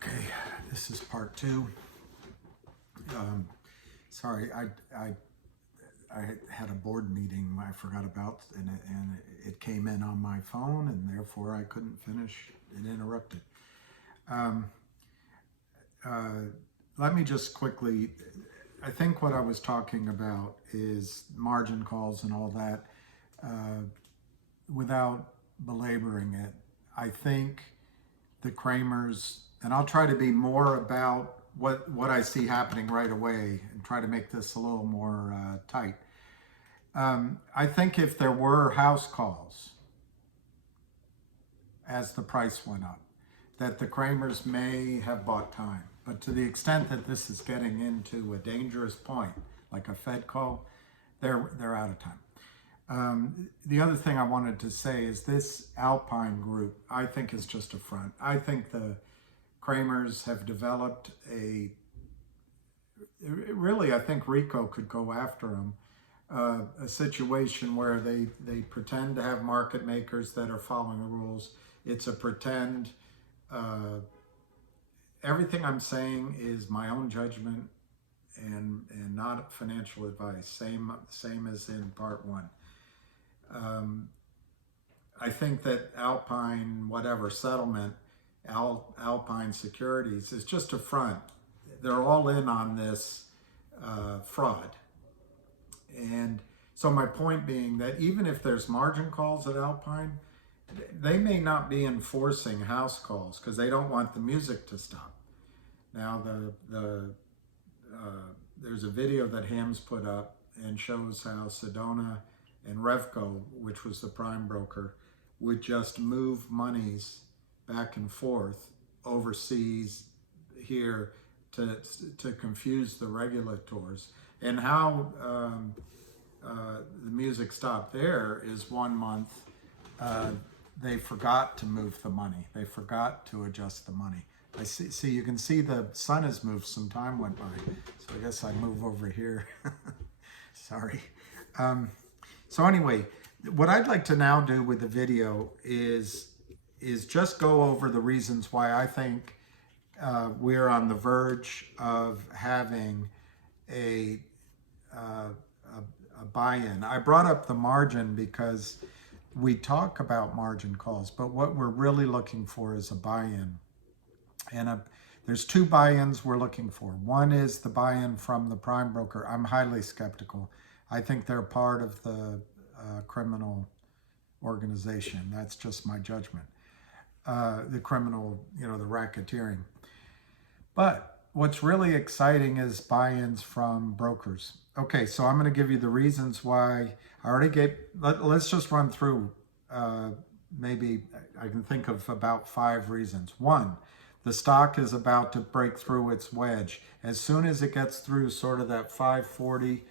Okay, this is part two. Sorry, I had a board meeting I forgot about, and it came in on my phone, and therefore I couldn't finish. It interrupted. Um, Let me just quickly, I think what I was talking about is margin calls and all that. Without belaboring it, I think the Kramers, and I'll try to be more about what I see happening right away and try to make this a little more tight. I think if there were house calls as the price went up, that the Kramers may have bought time. But to the extent that this is getting into a dangerous point, like a Fed call, they're out of time. The other thing I wanted to say is this Alpine group, I think, is just a front. I think the Kramers have developed really, I think Rico could go after them, a situation where they pretend to have market makers that are following the rules. It's a pretend. Everything I'm saying is my own judgment and not financial advice. Same as in part one. I think that Alpine, whatever settlement, Alpine Securities is just a front. They're all in on this fraud. And so my point being that even if there's margin calls at Alpine, they may not be enforcing house calls because they don't want the music to stop. Now there's a video that Ham's put up and shows how Sedona and Revco, which was the prime broker, would just move monies back and forth overseas here to confuse the regulators. And how the music stopped there is 1 month they forgot to move the money. They forgot to adjust the money. I see you can see the sun has moved, some time went by. So I guess I move over here. Sorry. So anyway, what I'd like to now do with the video is just go over the reasons why I think we're on the verge of having a buy-in. I brought up the margin because we talk about margin calls, but what we're really looking for is a buy-in. And there's two buy-ins we're looking for. One is the buy-in from the prime broker. I'm highly skeptical. I think they're part of the criminal organization. That's just my judgment. The criminal, the racketeering. But what's really exciting is buy-ins from brokers. Okay, so I'm going to give you the reasons why. I already gave, let's just run through, maybe I can think of about 5 reasons. One, the stock is about to break through its wedge. As soon as it gets through sort of that 540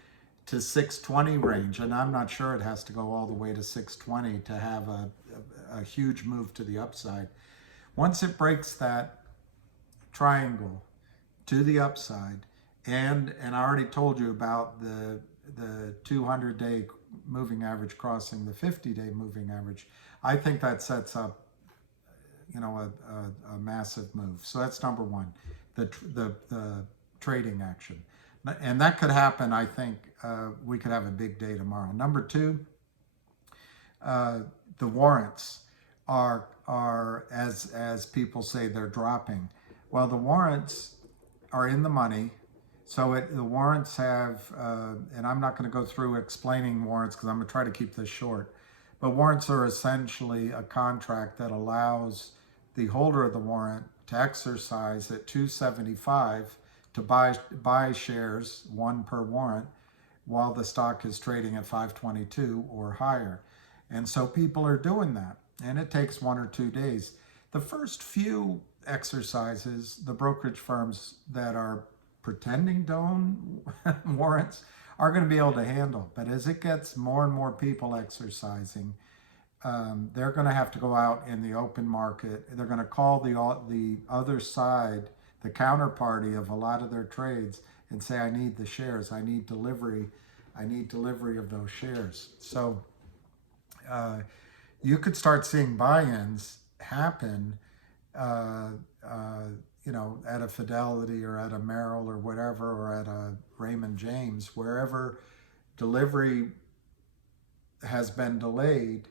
to 620 range, and I'm not sure it has to go all the way to 620 to have a huge move to the upside. Once it breaks that triangle to the upside, and I already told you about the 200-day moving average crossing the 50-day moving average, I think that sets up a massive move. So that's number one, the trading action. And that could happen. I think we could have a big day tomorrow. Number two, the warrants are as people say, they're dropping. Well, the warrants are in the money. So the warrants have, and I'm not going to go through explaining warrants because I'm going to try to keep this short, but warrants are essentially a contract that allows the holder of the warrant to exercise at 275 to buy shares, 1 per warrant, while the stock is trading at 522 or higher. And so people are doing that, and it takes 1 or 2 days. The first few exercises, the brokerage firms that are pretending to own warrants are going to be able to handle. But as it gets more and more people exercising, they're going to have to go out in the open market. They're going to call the other side, the counterparty of a lot of their trades, and say, I need the shares. I need delivery. I need delivery of those shares. So you could start seeing buy-ins happen at a Fidelity or at a Merrill or whatever, or at a Raymond James, wherever delivery has been delayed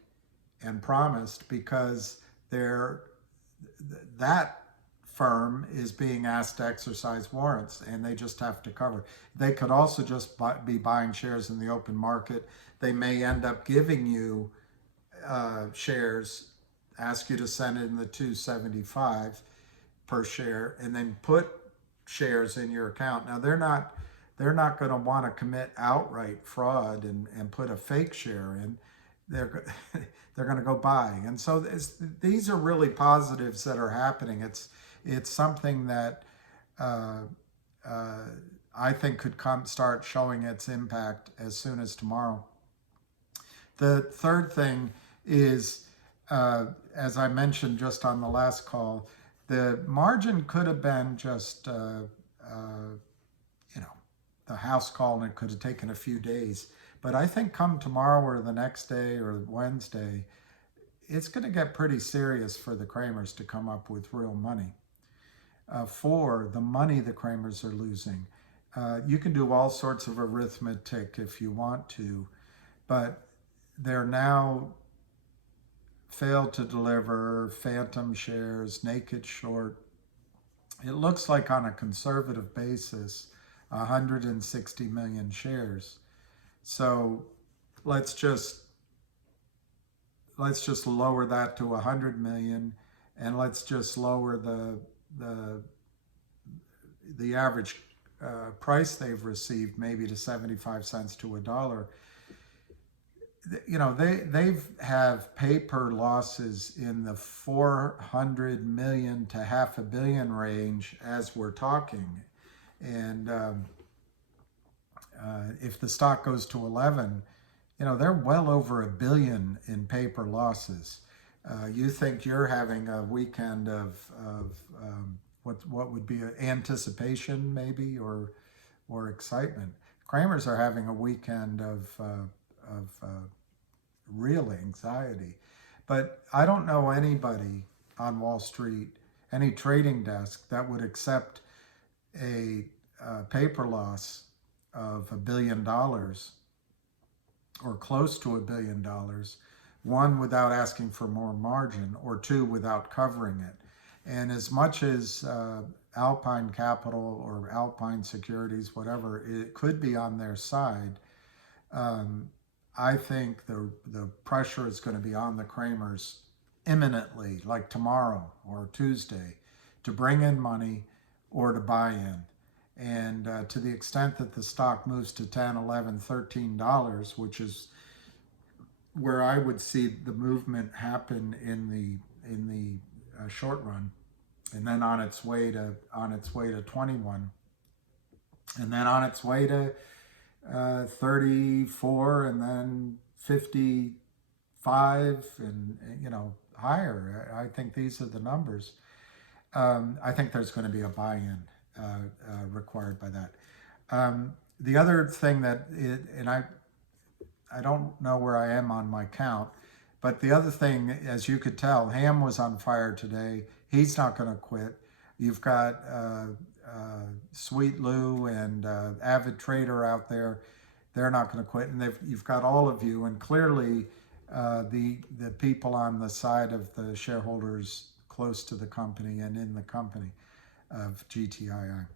and promised because that firm is being asked to exercise warrants and they just have to cover. They could also just be buying shares in the open market. They may end up giving you shares, ask you to send in the 275 per share, and then put shares in your account. Now they're not going to want to commit outright fraud and put a fake share in. They're they're going to go buy, and so these are really positives that are happening. It's something that I think could start showing its impact as soon as tomorrow. The third thing is, as I mentioned just on the last call, the margin could have been just, the house call, and it could have taken a few days. But I think come tomorrow or the next day or Wednesday, it's going to get pretty serious for the Kramers to come up with real money for the money the Kramers are losing. You can do all sorts of arithmetic if you want to, but they're now failed to deliver, phantom shares, naked short. It looks like on a conservative basis, 160 million shares. So let's just lower that to 100 million, and let's just lower the average price they've received maybe to 75 cents to $1. They've have paper losses in the 400 million to half a billion range as we're talking, and if the stock goes to 11, they're well over $1 billion in paper losses. You think you're having a weekend of what would be an anticipation maybe or excitement. Kramers are having a weekend of real anxiety. But I don't know anybody on Wall Street, any trading desk, that would accept a paper loss of $1 billion or close to $1 billion, one, without asking for more margin, or two, without covering it. And as much as Alpine Capital or Alpine Securities, whatever, it could be on their side, I think the pressure is going to be on the Kramers imminently, like tomorrow or Tuesday, to bring in money or to buy in. And to the extent that the stock moves to $10, $11, $13, which is where I would see the movement happen in the short run, and then on its way to 21, and then on its way to 34, and then 55, and higher. I think these are the numbers. I think there's going to be a buy-in required by that. The other thing and I don't know where I am on my count, but the other thing, as you could tell, Ham was on fire today. He's not going to quit. You've got Sweet Lou and Avid Trader out there. They're not going to quit. And you've got all of you, and clearly the people on the side of the shareholders close to the company and in the company of gtii.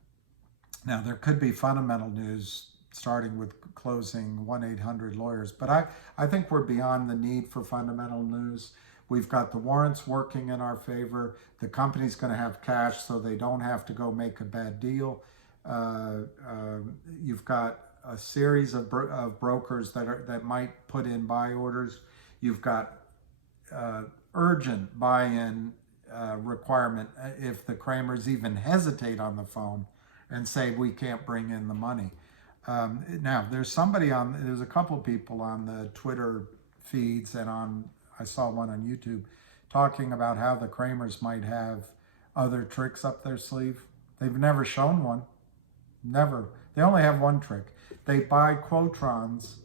Now, there could be fundamental news starting with closing 1-800-Lawyers, but I think we're beyond the need for fundamental news. We've got the warrants working in our favor. The company's going to have cash, so they don't have to go make a bad deal. You've got a series of brokers that might put in buy orders. You've got urgent buy-in requirement if the Kramers even hesitate on the phone and say we can't bring in the money. Now there's a couple people on the Twitter feeds and I saw one on YouTube talking about how the Kramers might have other tricks up their sleeve. They've never shown one. Never. They only have one trick. They buy quotrons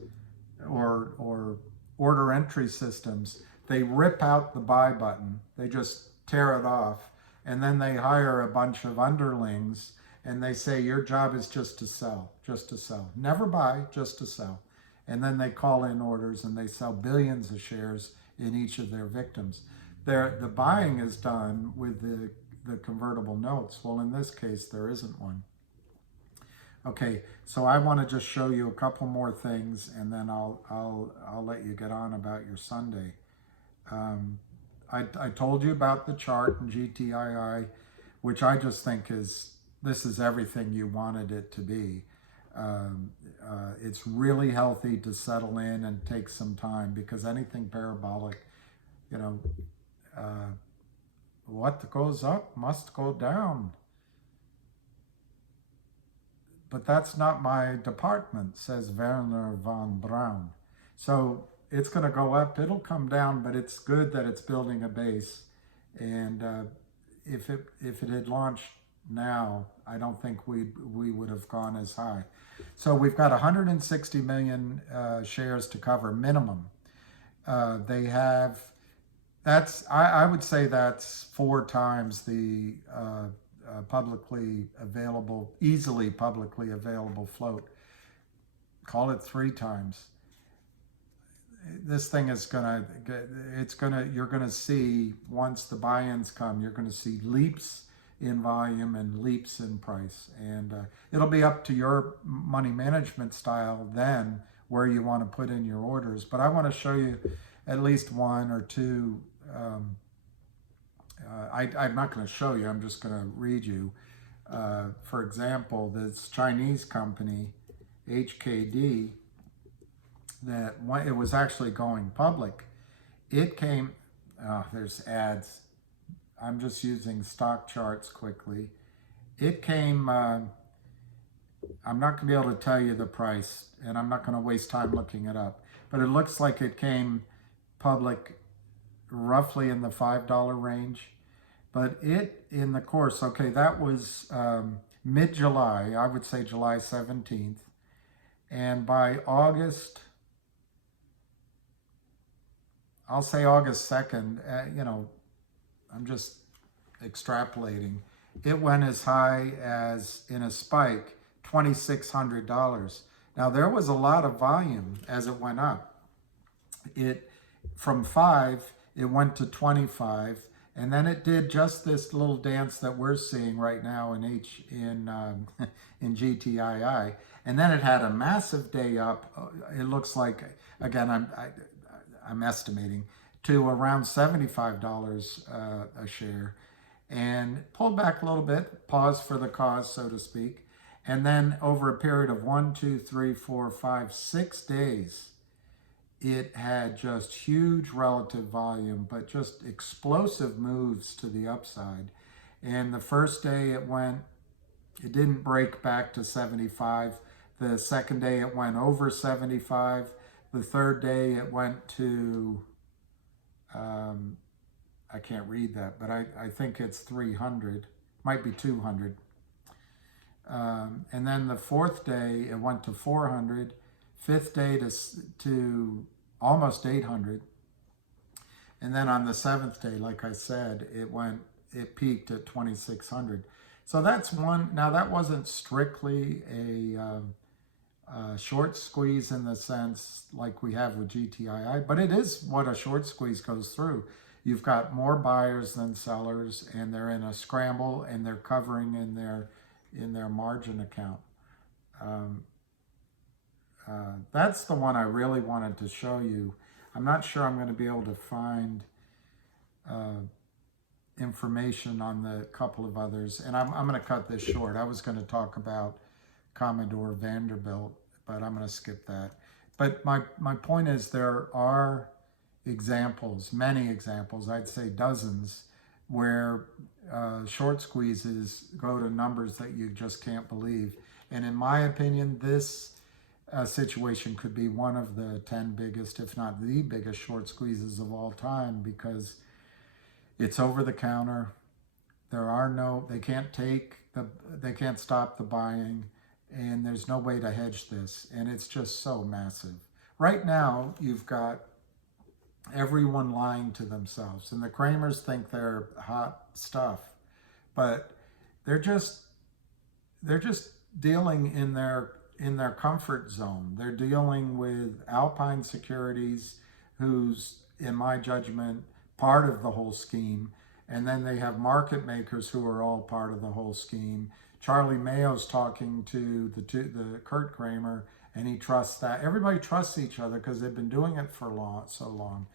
or order entry systems. They rip out the buy button. They just tear it off. and then they hire a bunch of underlings and they say, your job is just to sell, just to sell. Never buy, just to sell. And then they call in orders and they sell billions of shares in each of their victims. The buying is done with the convertible notes. Well, in this case, there isn't one. Okay, so I want to just show you a couple more things, and then I'll let you get on about your Sunday. I told you about the chart in GTII, which I just think this is everything you wanted it to be. It's really healthy to settle in and take some time, because anything parabolic, you know, what goes up must go down. But that's not my department, says Werner von Braun. So it's going to go up, it'll come down, but it's good that it's building a base. And if it had launched now, I don't think we would have gone as high. So we've got 160 million shares to cover minimum. They have, I would say that's 4 times the publicly available, easily publicly available float. Call it 3 times. This thing is you're gonna see, once the buy-ins come, you're gonna see leaps in volume and leaps in price. And it'll be up to your money management style then, where you want to put in your orders. But I want to show you at least 1 or 2. I'm not going to show you, I'm just going to read you. For example, this Chinese company, HKD, that when it was actually going public, it came, there's ads. I'm just using stock charts quickly. It came, I'm not going to be able to tell you the price, and I'm not going to waste time looking it up, but it looks like it came public roughly in the $5 range. But in the course, okay, that was mid-July, I would say July 17th. And by August, I'll say August 2nd, I'm just extrapolating. It went as high as, in a spike, $2,600. Now, there was a lot of volume as it went up. From 5, it went to 25, and then it did just this little dance that we're seeing right now in in GTII, and then it had a massive day up. It looks like, again, I'm estimating, to around $75 a share, and pulled back a little bit, paused for the cause, so to speak, and then over a period of 1, 2, 3, 4, 5, 6 days, it had just huge relative volume, but just explosive moves to the upside. And the first day it didn't break back to 75. The second day it went over 75. The third day it went to, I can't read that, but I think it's 300, might be 200. And then the fourth day it went to 400. Fifth day to almost 800. And then on the 7th day, like I said, it peaked at 2,600. So that's one. Now, that wasn't strictly a short squeeze in the sense like we have with GTII, but it is what a short squeeze goes through. You've got more buyers than sellers, and they're in a scramble, and they're covering in their margin account. That's the one I really wanted to show you. I'm not sure I'm going to be able to find information on the couple of others, and I'm going to cut this short. I was going to talk about Commodore Vanderbilt, but I'm going to skip that. But my point is, there are examples, many examples, I'd say dozens, where short squeezes go to numbers that you just can't believe. And in my opinion, this situation could be one of the 10 biggest, if not the biggest, short squeezes of all time, because it's over the counter. They can't stop the buying, and there's no way to hedge this, and it's just so massive. Right now, you've got everyone lying to themselves, and the Kramers think they're hot stuff. but they're just dealing in their comfort zone. They're dealing with Alpine Securities, who's, in my judgment, part of the whole scheme. And then they have market makers who are all part of the whole scheme. Charlie Mayo's talking to the Kurt Kramer, and he trusts that. Everybody trusts each other because they've been doing it for so long.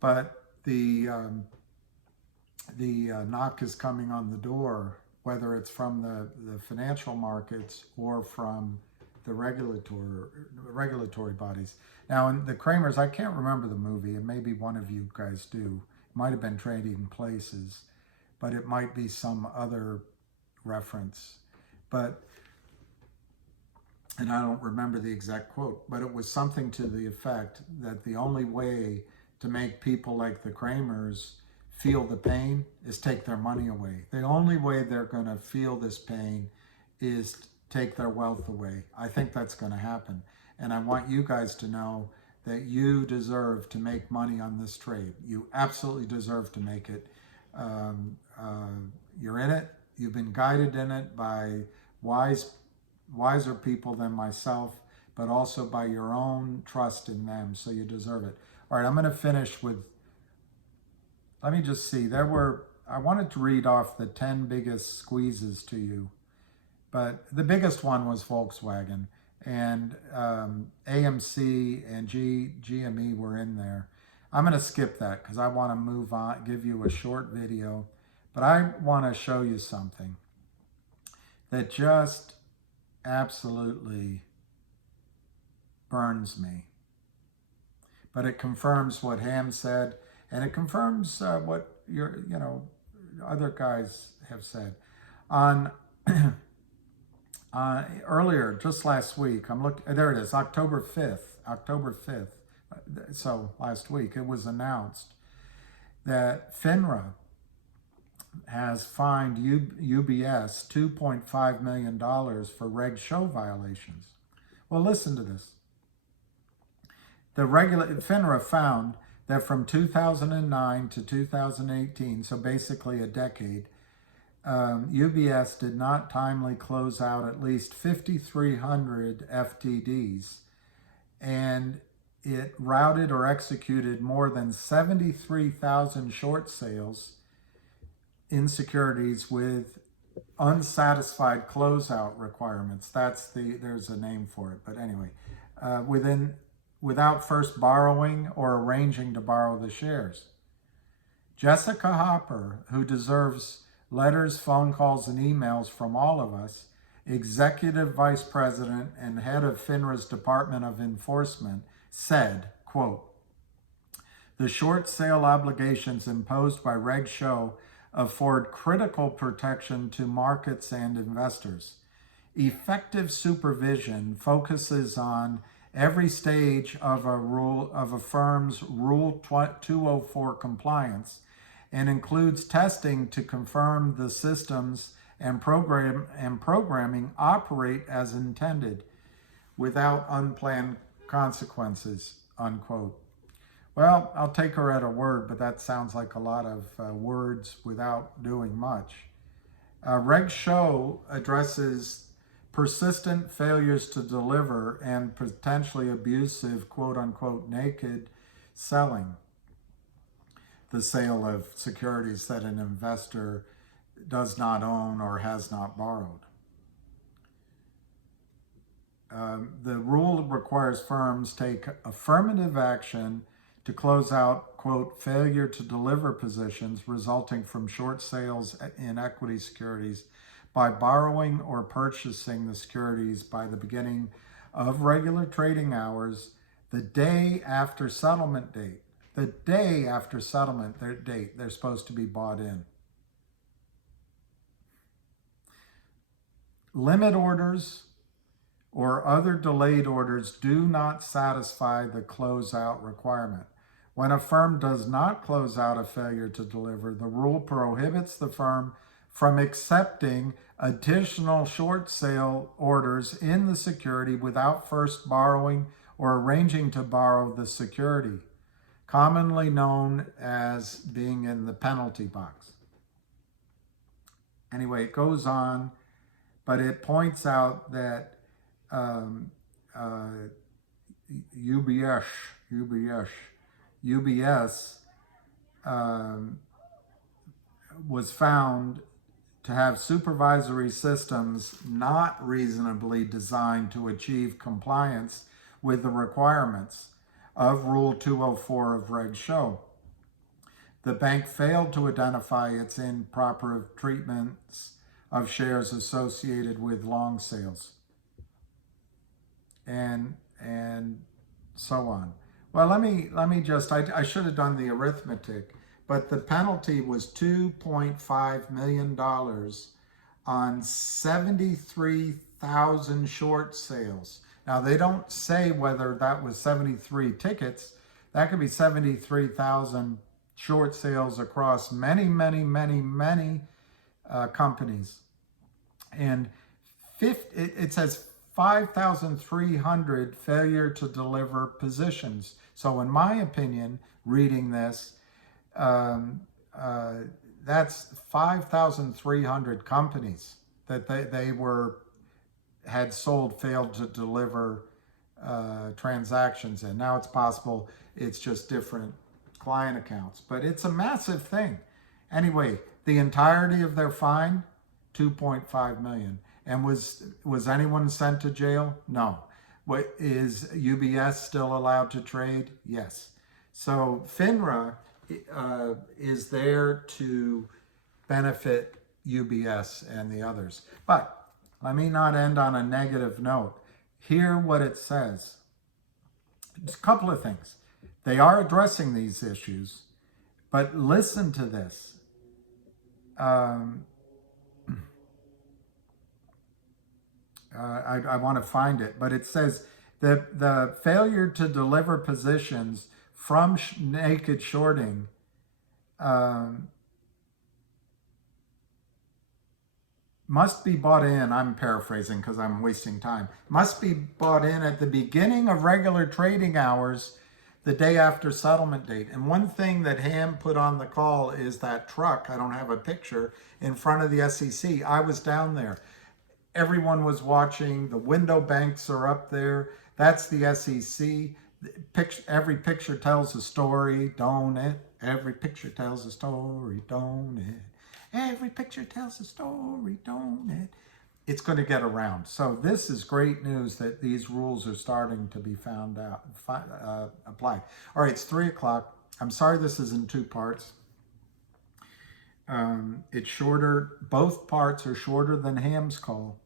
But the knock is coming on the door, whether it's from the financial markets or from the regulatory bodies. Now, in the Kramers, I can't remember the movie, and maybe one of you guys do. It might have been Trading Places, but it might be some other reference. And I don't remember the exact quote, but it was something to the effect that the only way to make people like the Kramers feel the pain is take their money away. The only way they're going to feel this pain is take their wealth away. I think that's going to happen. And I want you guys to know that you deserve to make money on this trade. You absolutely deserve to make it. You're in it. You've been guided in it by wiser people than myself, but also by your own trust in them. So you deserve it. All right, I'm going to finish with, let me just see. I wanted to read off the 10 biggest squeezes to you, but the biggest one was Volkswagen, and AMC and GME were in there. I'm going to skip that because I want to move on, give you a short video, but I want to show you something that just absolutely burns me. But it confirms what Ham said, and it confirms what other guys have said. On earlier, just last week, there it is, October 5th. So last week, it was announced that FINRA has fined UBS $2.5 million for Reg Show violations. Well, listen to this. FINRA found that from 2009 to 2018, so basically a decade, UBS did not timely close out at least 5,300 FTDs, and it routed or executed more than 73,000 short sales in securities with unsatisfied closeout requirements. There's a name for it, but anyway, without first borrowing or arranging to borrow the shares. Jessica Hopper, who deserves letters, phone calls, and emails from all of us, Executive Vice President and head of FINRA's Department of Enforcement, said, quote, "The short sale obligations imposed by Reg Show afford critical protection to markets and investors. Effective supervision focuses on every stage of a firm's Rule 204 compliance and includes testing to confirm the systems and programming operate as intended without unplanned consequences," unquote. Well, I'll take her at her word, but that sounds like a lot of words without doing much. Reg Show addresses persistent failures to deliver and potentially abusive, quote unquote, naked selling, the sale of securities that an investor does not own or has not borrowed. The rule requires firms take affirmative action to close out, quote, failure to deliver positions resulting from short sales in equity securities by borrowing or purchasing the securities by the beginning of regular trading hours, the day after settlement date. The day after settlement date, they're supposed to be bought in. Limit orders or other delayed orders do not satisfy the closeout requirement. When a firm does not close out a failure to deliver, the rule prohibits the firm from accepting additional short sale orders in the security without first borrowing or arranging to borrow the security, commonly known as being in the penalty box. Anyway, it goes on, but it points out that um, uh, UBS, UBS, UBS um, was found to have supervisory systems not reasonably designed to achieve compliance with the requirements of Rule 204 of Reg Show. The bank failed to identify its improper treatments of shares associated with long sales, and so on. Well, let me just, I should have done the arithmetic, but the penalty was $2.5 million on 73,000 short sales. Now, they don't say whether that was 73 tickets. That could be 73,000 short sales across many, many, many, many companies. And it says 5,300 failure to deliver positions. So in my opinion, reading this, that's 5,300 companies that they had failed to deliver transactions in. Now it's possible it's just different client accounts, but it's a massive thing. Anyway, the entirety of their fine, 2.5 million. And was anyone sent to jail? No. What is UBS still allowed to trade? Yes. So FINRA is there to benefit UBS and the others. But let me not end on a negative note. Hear what it says. Just a couple of things. They are addressing these issues, but listen to this. I want to find it, but it says the failure to deliver positions from naked shorting must be bought in, I'm paraphrasing because I'm wasting time, must be bought in at the beginning of regular trading hours the day after settlement date. And one thing that Ham put on the call is that truck, I don't have a picture, in front of the SEC. I was down there. Everyone was watching. The window banks are up there. That's the SEC. Every picture tells a story, don't it? Every picture tells a story, don't it? Every picture tells a story, don't it? It's going to get around. So this is great news that these rules are starting to be found out, applied. All right, it's 3 o'clock. I'm sorry this is in two parts. It's shorter. Both parts are shorter than Ham's call.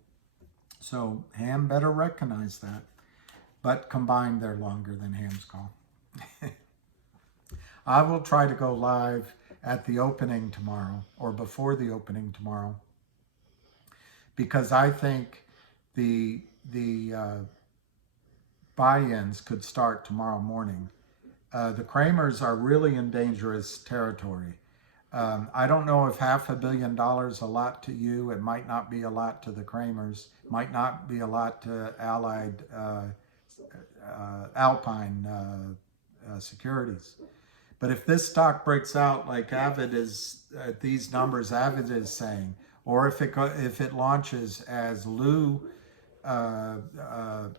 So Ham better recognize that. But combined, they're longer than Ham's call. I will try to go live at the opening tomorrow or before the opening tomorrow, because I think the buy-ins could start tomorrow morning. The Kramers are really in dangerous territory. I don't know if $500 million a lot to you. It might not be a lot to the Kramers. Might not be a lot to Alpine Securities. But if this stock breaks out like Avid is at these numbers, Avid is saying, or if it launches as Lou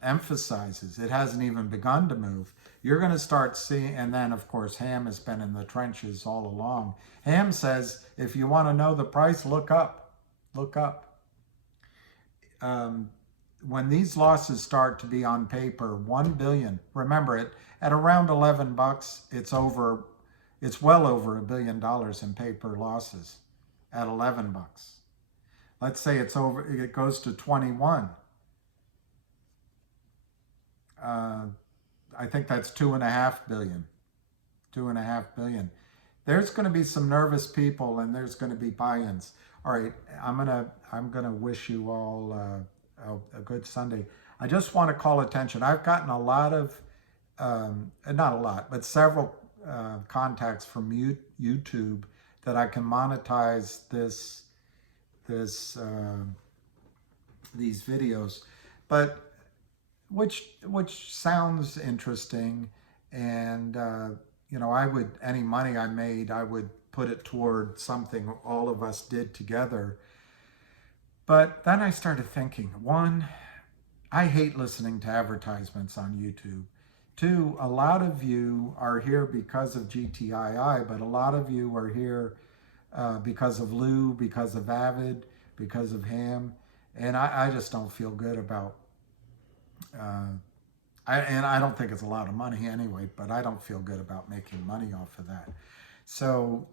emphasizes, it hasn't even begun to move, you're going to start seeing. And then of course Ham has been in the trenches all along. Ham says, if you want to know the price, look up. When these losses start to be on paper, 1 billion, remember it at around $11, it's well over $1 billion in paper losses at $11. Let's say it goes to 21. I think that's 2.5 billion. 2.5 billion. There's going to be some nervous people, and there's going to be buy-ins. All right, I'm gonna wish you all a good Sunday. I just want to call attention. I've gotten a lot of, not a lot, but several contacts from YouTube that I can monetize these videos, but which sounds interesting, and any money I made, I would put it toward something all of us did together. But then I started thinking, one, I hate listening to advertisements on YouTube. Two, a lot of you are here because of GTII, but a lot of you are here because of Lou, because of Avid, because of Ham. And I just don't feel good about, and I don't think it's a lot of money anyway, but I don't feel good about making money off of that. So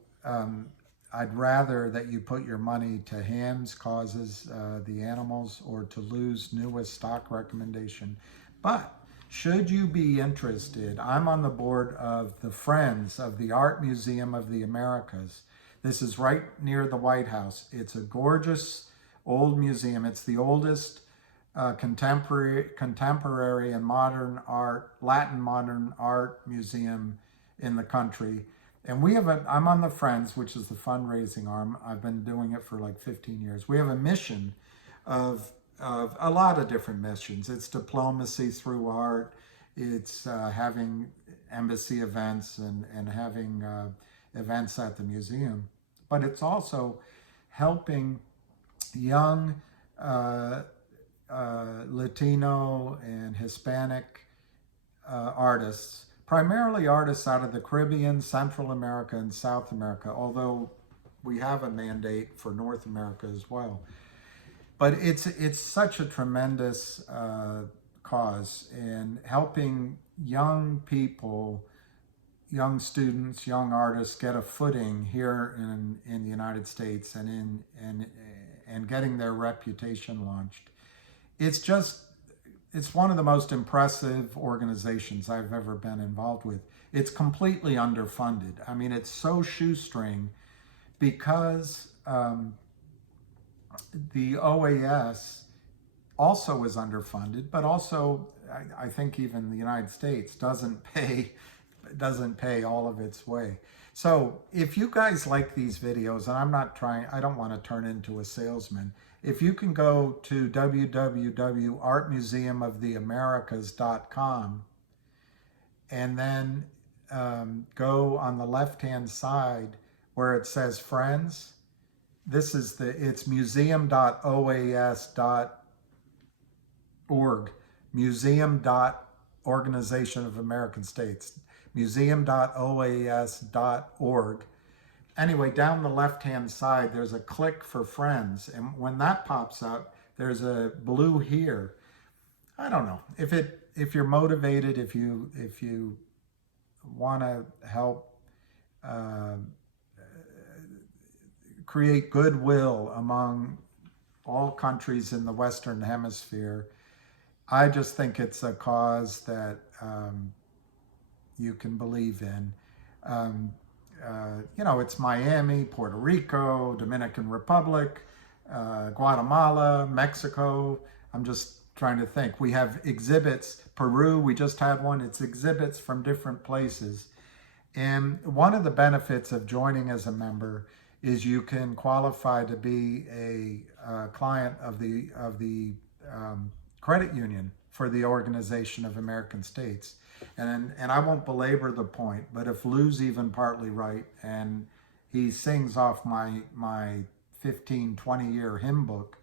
I'd rather that you put your money to Ham's causes, the animals, or to Lou's newest stock recommendation. But should you be interested, I'm on the board of the Friends of the Art Museum of the Americas. This is right near the White House. It's a gorgeous old museum. It's the oldest contemporary and modern art, Latin modern art museum in the country. And we have I'm on the Friends, which is the fundraising arm. I've been doing it for like 15 years. We have a mission of a lot of different missions. It's diplomacy through art. It's having embassy events and having events at the museum. But it's also helping young Latino and Hispanic artists, primarily artists out of the Caribbean, Central America, and South America, although we have a mandate for North America as well. But it's such a tremendous cause in helping young people, young students, young artists get a footing here in the United States and getting their reputation launched. It's one of the most impressive organizations I've ever been involved with. It's completely underfunded. I mean, it's so shoestring because the OAS also is underfunded, but also I think even the United States doesn't pay all of its way. So if you guys like these videos, and I don't want to turn into a salesman, if you can go to www.artmuseumoftheamericas.com and then go on the left-hand side where it says Friends, it's museum.oas.org, museum.organization of American States, museum.oas.org. Anyway, down the left-hand side, there's a click for Friends. And when that pops up, there's a blue here. I don't know. If you're motivated, if you want to help create goodwill among all countries in the Western Hemisphere, I just think it's a cause that you can believe in. It's Miami, Puerto Rico, Dominican Republic, Guatemala, Mexico. I'm just trying to think. We have exhibits. Peru, we just had one. It's exhibits from different places. And one of the benefits of joining as a member is you can qualify to be a client of the credit union for the Organization of American States. And I won't belabor the point, but if Lou's even partly right, and he sings off my 15, 20-year hymn book,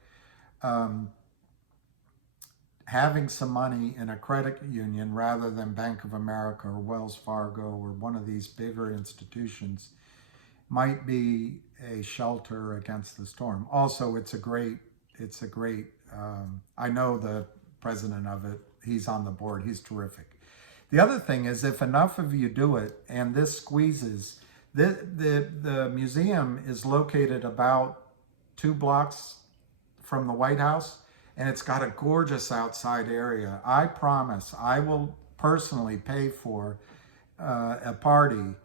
having some money in a credit union rather than Bank of America or Wells Fargo or one of these bigger institutions might be a shelter against the storm. Also, it's a great, I know the president of it, he's on the board, he's terrific. The other thing is, if enough of you do it and this squeezes, the museum is located about 2 blocks from the White House, and it's got a gorgeous outside area. I promise I will personally pay for a party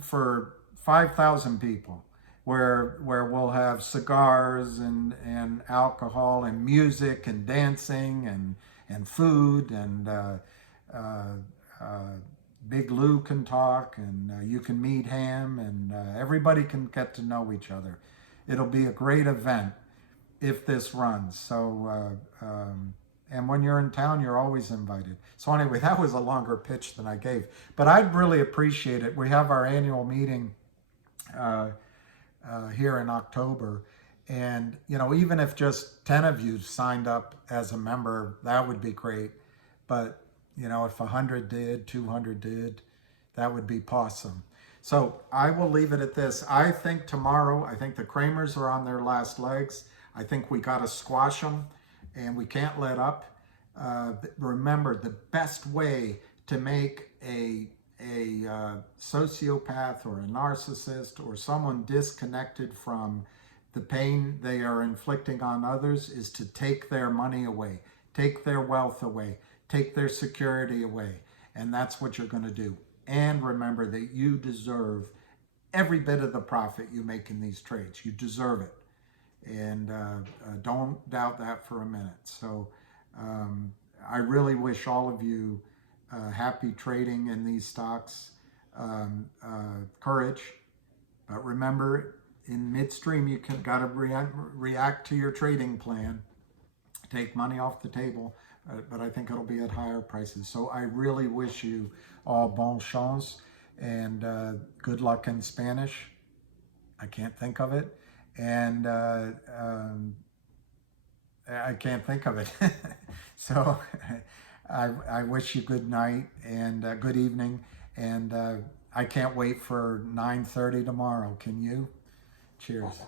for 5,000 people, where we'll have cigars and alcohol and music and dancing and food and Big Lou can talk and you can meet Ham and everybody can get to know each other. It'll be a great event if this runs. So, and when you're in town, you're always invited. So anyway, that was a longer pitch than I gave, but I'd really appreciate it. We have our annual meeting here in October, And, you know, even if just 10 of you signed up as a member, that would be great. But, you know, if 100 did, 200 did, that would be awesome. So I will leave it at this. I think tomorrow, I think the Kramers are on their last legs. I think we got to squash them and we can't let up. Remember, the best way to make a sociopath or a narcissist or someone disconnected from the pain they are inflicting on others is to take their money away, take their wealth away, take their security away. And that's what you're going to do. And remember that you deserve every bit of the profit you make in these trades. You deserve it. And don't doubt that for a minute. So I really wish all of you happy trading in these stocks, courage. But remember, in midstream, you got to react to your trading plan, take money off the table, but I think it'll be at higher prices. So I really wish you all bon chance and good luck in Spanish. I can't think of it. And I can't think of it. So I wish you good night and good evening. And I can't wait for 9:30 tomorrow. Can you? Cheers.